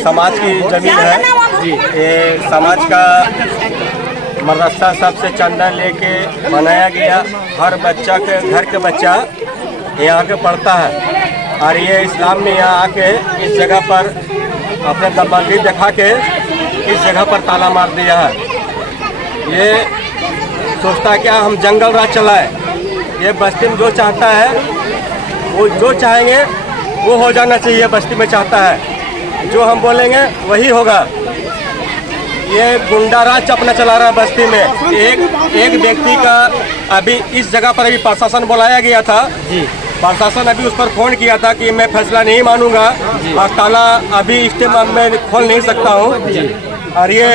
समाज की जमीन है जी। ये समाज का मदरसा सबसे चंदा लेके बनाया गया। हर बच्चा के घर के बच्चा यहाँ आके पढ़ता है और ये इस्लाम ने यहाँ आके इस जगह पर अपने दबंदी दिखा के इस जगह पर ताला मार दिया है। ये सोचता है क्या हम जंगल राज चलाए। ये बस्ती में जो चाहता है वो जो चाहेंगे वो हो जाना चाहिए। बस्ती में चाहता है जो हम बोलेंगे वही होगा। ये गुंडा राज अपना चला रहा है बस्ती में। एक व्यक्ति का अभी इस जगह पर अभी प्रशासन बुलाया गया था जी। प्रशासन अभी उस पर फोन किया था कि मैं फैसला नहीं मानूंगा और ताला अभी इस टाइम मैं खोल नहीं सकता हूँ और ये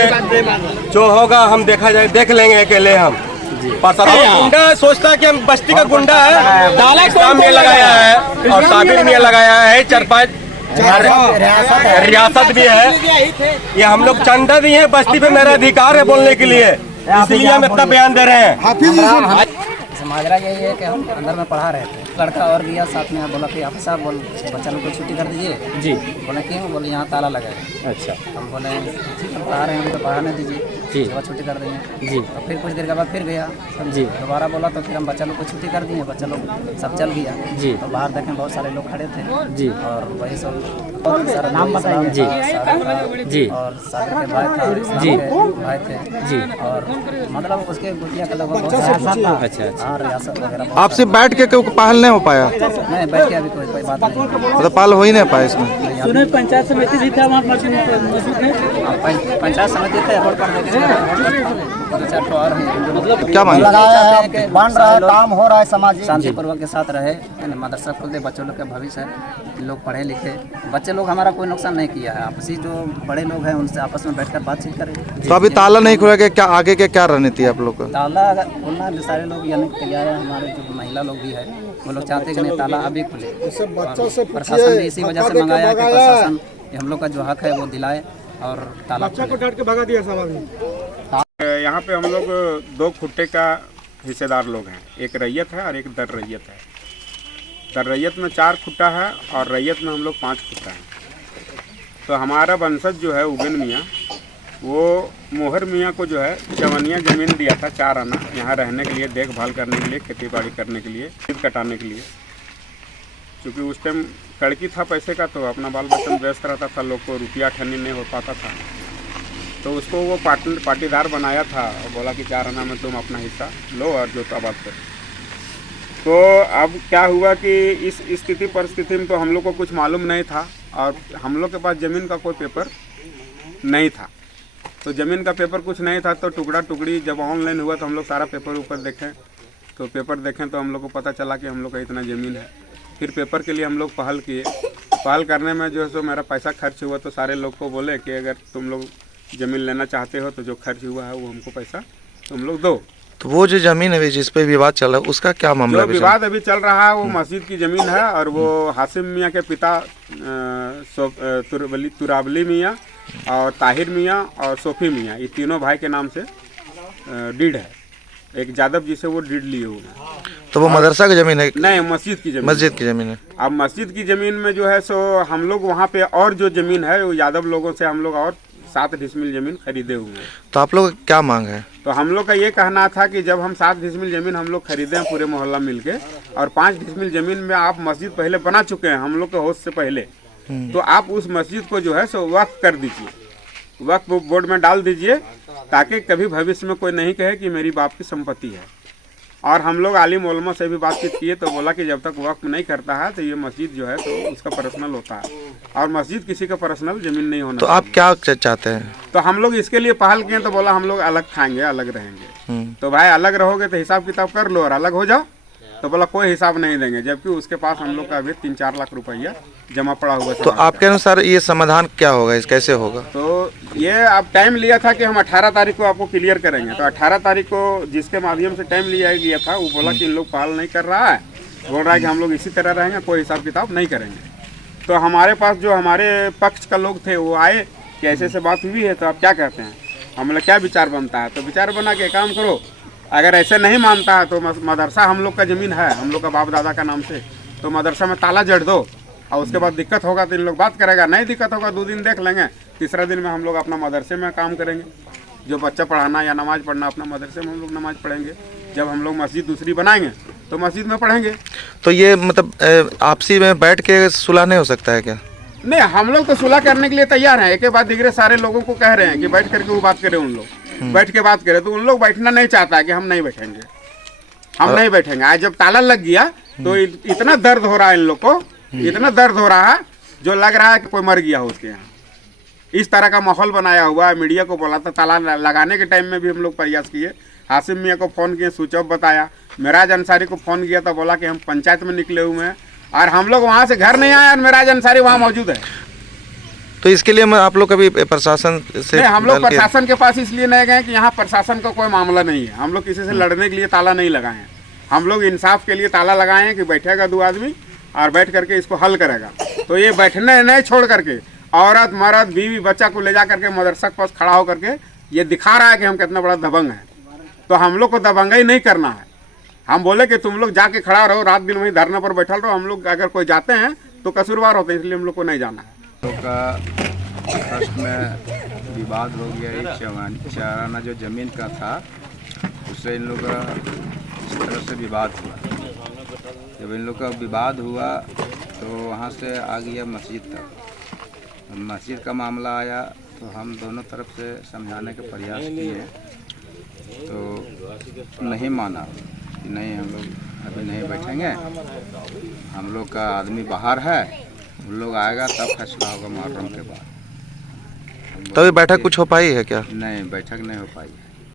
जो होगा हम देख लेंगे अकेले हम। गुंडा सोचता है कि हम बस्ती का गुंडा है। ताला इस्लाम में लगाया है और साबिर में लगाया है। 4-5 रियासत भी है। ये हम लोग चंदा दिए हैं। बस्ती पे मेरा अधिकार है बोलने के लिए, इसलिए हम इतना बयान दे रहे हैं। माजरा यही है कि हम अंदर में पढ़ा रहे थे, लड़का और गया साथ में, बोला कि आप साहब बोल बच्चा लोग को छुट्टी कर दीजिए जी। बोले क्यों? बोले यहाँ ताला लगा है। अच्छा। हम बोले ठीक है पढ़ा रहे हैं, तो पढ़ाने दीजिए जी, छुट्टी कर देंगे जी। तो फिर कुछ देर के बाद फिर गया जी, दोबारा बोला तो फिर हम बच्चा लोग को छुट्टी कर दिए। बच्चा लोग सब चल गया जी। तो बाहर देखें बहुत सारे लोग खड़े थे जी और वही सब बहुत सारा नाम बताएंगे जी जी और सागर के भाई थे जी, भाई थे जी। और मतलब उसके गुटिया का लगभग बहुत सारा। अच्छा। रियासत वगैरह आपसे बैठ के क्यों पहल नहीं हो पाया? नहीं बैठ के अभी कोई बात नहीं, मतलब पहल हो ही नहीं पाया इसमें। सुने पंचायत समिति भी था वहाँ पंचायत समिति थे रोड पर मतलब क्या मांग बन रहा है, काम हो रहा है, समाज शांतिपूर्वक के साथ रहे। मदरसा खोल दे, बच्चों लोग का भविष्य है, लोग पढ़े लिखे। बच्चे लोग हमारा कोई नुकसान नहीं किया है। आपसी जो बड़े लोग हैं उनसे आपस में बैठकर बातचीत करें। तो अभी ताला नहीं खुला के क्या आगे के क्या रणनीति है आप लोग का? ताला खोलना सारे लोग यानी तैयार है। हमारे जो महिला लोग भी है वो लोग चाहते हैं कि नहीं ताला अभी खुले। प्रशासन भी इसी वजह से मंगाया है कि प्रशासन हम लोग का जो हक है वो दिलाए और ताला को डांट के भगा दिया सब। यहाँ पे हम लोग 2 खुट्टे का हिस्सेदार लोग हैं। एक रैयत है और एक दर रैयत है। दर रैयत में 4 खुट्टा है और रैयत में हम लोग 5 खुट्टा हैं। तो हमारा वंशज जो है उगन मियाँ, वो मोहर मियाँ को जो है चवनिया ज़मीन दिया था 4 आना यहाँ रहने के लिए, देखभाल करने के लिए, खेती बाड़ी करने के लिए, खेत कटाने के लिए। क्योंकि उस टाइम कड़की था पैसे का, तो अपना बाल बच्चन व्यस्त रहता था, लोग को रुपया ठन्नी नहीं हो पाता था। तो उसको वो पाटीदार बनाया था और बोला कि 4 आना में तुम अपना हिस्सा लो और जोताबाद करो। तो अब क्या हुआ कि इस स्थिति परिस्थिति में तो हम लोग को कुछ मालूम नहीं था और हम लोग के पास ज़मीन का कोई पेपर नहीं था। तो ज़मीन का पेपर कुछ नहीं था, तो टुकड़ा टुकड़ी जब ऑनलाइन हुआ तो हम लोग सारा पेपर ऊपर देखें। तो पेपर देखें तो हम लोग को पता चला कि हम लोग का इतना ज़मीन है। फिर पेपर के लिए हम लोग पहल किए। पहल करने में जो है सो मेरा पैसा खर्च हुआ, तो सारे लोग को बोले कि अगर तुम लोग ज़मीन लेना चाहते हो तो जो खर्च हुआ है वो हमको पैसा तुम लोग दो। तो वो जो ज़मीन है जिस पे विवाद चल रहा है उसका क्या मामला? जो विवाद अभी चल रहा है वो मस्जिद की ज़मीन है और वो हासिम मियाँ के पिता तुरावली मियाँ और ताहिर मियाँ और सोफ़ी मियाँ, ये तीनों भाई के नाम से डीड है। एक यादव जी से वो डीड लिए हुए हैं। तो वो मदरसा की ज़मीन है? नहीं, मस्जिद की ज़मीन। मस्जिद की ज़मीन है। अब मस्जिद की ज़मीन में जो है सो हम लोग वहाँ पे और जो ज़मीन है वो यादव लोगों से हम लोग और 7 डिसमिल ज़मीन खरीदे हुए हैं। तो आप लोग क्या मांग है? तो हम लोग का ये कहना था कि जब हम 7 डिसमिल ज़मीन हम लोग खरीदे हैं पूरे मोहल्ला मिलके और 5 डिसमिल ज़मीन में आप मस्जिद पहले बना चुके हैं हम लोग के होश से पहले, तो आप उस मस्जिद को जो है सो वक्फ कर दीजिए, वक्फ बोर्ड में डाल दीजिए, ताकि कभी भविष्य में कोई नहीं कहे कि मेरी बाप की संपत्ति है। और हम लोग आलिम उलमा से भी बातचीत किए तो बोला कि जब तक वक्फ नहीं करता है तो ये मस्जिद जो है तो उसका पर्सनल होता है और मस्जिद किसी का पर्सनल ज़मीन नहीं होना। तो आप क्या चाहते हैं? तो हम लोग इसके लिए पहल किए तो बोला हम लोग अलग खाएंगे, अलग रहेंगे। तो भाई अलग रहोगे तो हिसाब किताब कर लो और अलग हो जाओ। तो बोला कोई हिसाब नहीं देंगे, जबकि उसके पास हम लोग का अभी 3-4 लाख रुपया जमा पड़ा हुआ। तो आपके अनुसार ये समाधान क्या होगा, इस कैसे होगा? तो ये अब टाइम लिया था कि हम 18 तारीख को आपको क्लियर करेंगे। तो 18 तारीख को जिसके माध्यम से टाइम लिया गया था वो बोला कि इन लोग पहल नहीं कर रहा है, बोल रहा है कि हम लोग इसी तरह रहेंगे, कोई हिसाब किताब नहीं करेंगे। तो हमारे पास जो हमारे पक्ष का लोग थे वो आए कि ऐसे ऐसे बात हुई है, तो आप क्या कहते हैं? हमने क्या विचार बनता है? तो विचार बना के काम करो, अगर ऐसे नहीं मानता है तो मदरसा हम लोग का ज़मीन है, हम लोग का बाप दादा का नाम से, तो मदरसा में ताला जड़ दो और उसके बाद दिक्कत होगा तो इन लोग बात करेगा, नहीं दिक्कत होगा 2 दिन देख लेंगे, तीसरा दिन में हम लोग अपना मदरसे में काम करेंगे। जो बच्चा पढ़ाना या नमाज पढ़ना अपना मदरसे में हम लोग नमाज पढ़ेंगे। जब हम लोग मस्जिद दूसरी बनाएंगे तो मस्जिद में पढ़ेंगे। तो ये मतलब आपसी में बैठ के सुलह नहीं हो सकता है क्या? नहीं, हम लोग तो सुलह करने के लिए तैयार हैं। एक के बाद दिगरे सारे लोगों को कह रहे हैं कि बैठ करके वो बात करें, उन लोग बैठ के बात करें, तो उन लोग बैठना नहीं चाहता है कि हम नहीं बैठेंगे, हम नहीं बैठेंगे। आज जब ताला लग गया तो इतना दर्द हो रहा है इन लोग को, इतना दर्द हो रहा है जो लग रहा है कि कोई मर गया हो उसके यहाँ। इस तरह का माहौल बनाया हुआ है। मीडिया को बोला था, ताला लगाने के टाइम में भी हम लोग प्रयास किए, हासिम मियाँ को फ़ोन किए, स्विच ऑफ बताया, मेराज अंसारी को फ़ोन किया तो बोला कि हम पंचायत में निकले हुए हैं, और हम लोग वहाँ से घर नहीं आए और मेराज अंसारी वहाँ मौजूद है। तो इसके लिए आप लोग कभी प्रशासन से नहीं, हम लोग प्रशासन के पास इसलिए नहीं गए कि यहाँ प्रशासन का कोई मामला नहीं है। हम लोग किसी से लड़ने के लिए ताला नहीं लगाए हैं। हम लोग इंसाफ के लिए ताला लगाए हैं कि बैठेगा 2 आदमी और बैठ करके इसको हल करेगा। तो ये बैठने नहीं छोड़ करके औरत मर्द बीवी बच्चा को ले जा करके मदरसा के पास खड़ा होकर के ये दिखा रहा है कि हम कितना बड़ा दबंग है। तो हम लोग को दबंगाई नहीं करना है। हम बोले कि तुम लोग जाके खड़ा रहो, रात दिन वहीं धरने पर बैठल रहो। हम लोग अगर कोई जाते हैं तो कसूरवार होते हैं, इसलिए हम लोग को नहीं जाना है। लोग का फर्स्ट में विवाद हो गया। ये चाराना जो ज़मीन का था उससे इन लोग का इस तरह से विवाद हुआ। जब इन लोग का विवाद हुआ तो वहाँ से आ गया मस्जिद तक। मस्जिद का मामला आया तो हम दोनों तरफ से समझाने के प्रयास किए तो नहीं माना कि नहीं, हम लोग अभी नहीं बैठेंगे, हम लोग का आदमी बाहर है, उन लोग आएगा तब फैसला होगा मुहर्रम के बाद। तभी बैठक कुछ हो पाई है क्या? नहीं, बैठक नहीं हो पाई।